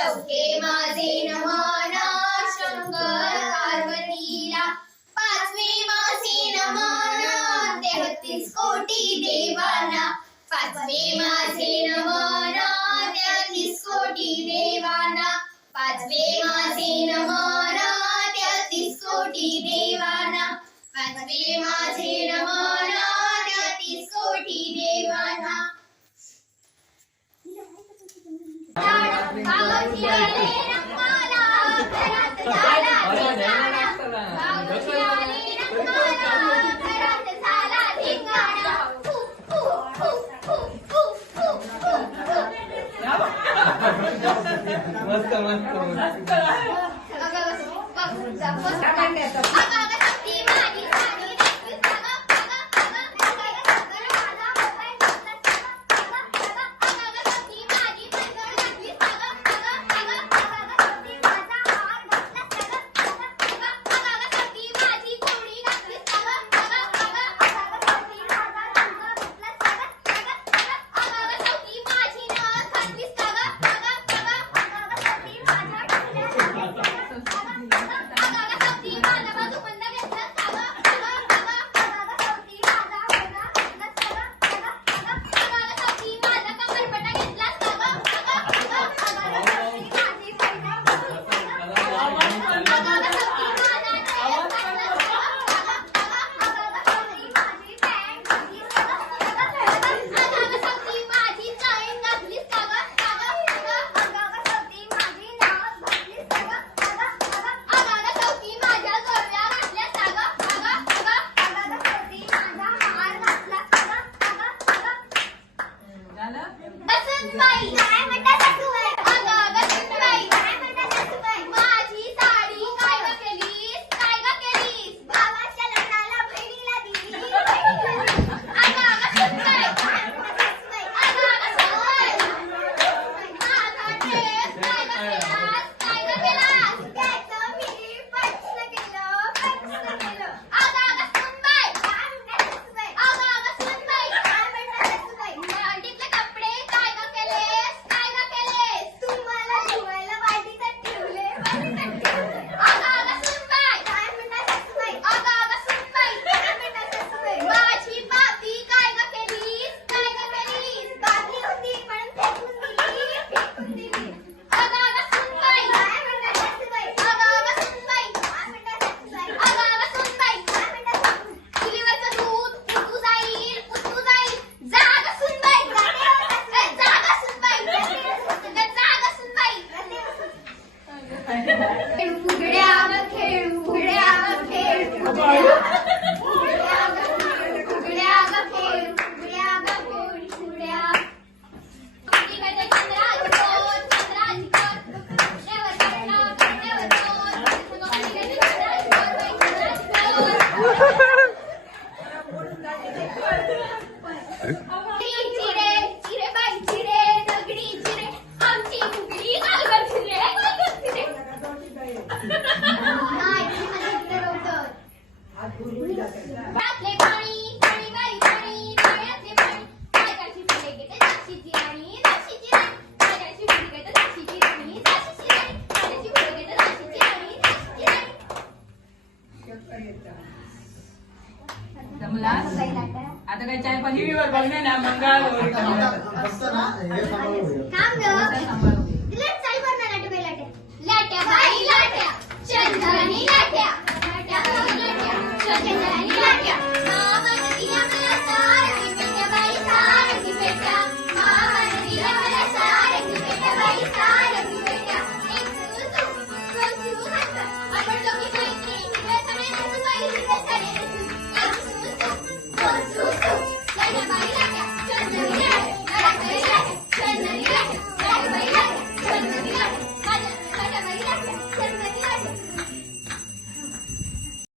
चौके माझे नमाना शंकर पार्वतीला. पाचवे माझे नमाना तेहतीस कोटी देवाना. पाचवे माझे नमाना तेहतीस कोटी देवाना. पाचवे Masuk, masuk, masuk, Bye. Eu quero, eu quero, eu quero, eu quero. आता काय चाय पाणी मी बनवणार ना मंगळागौरी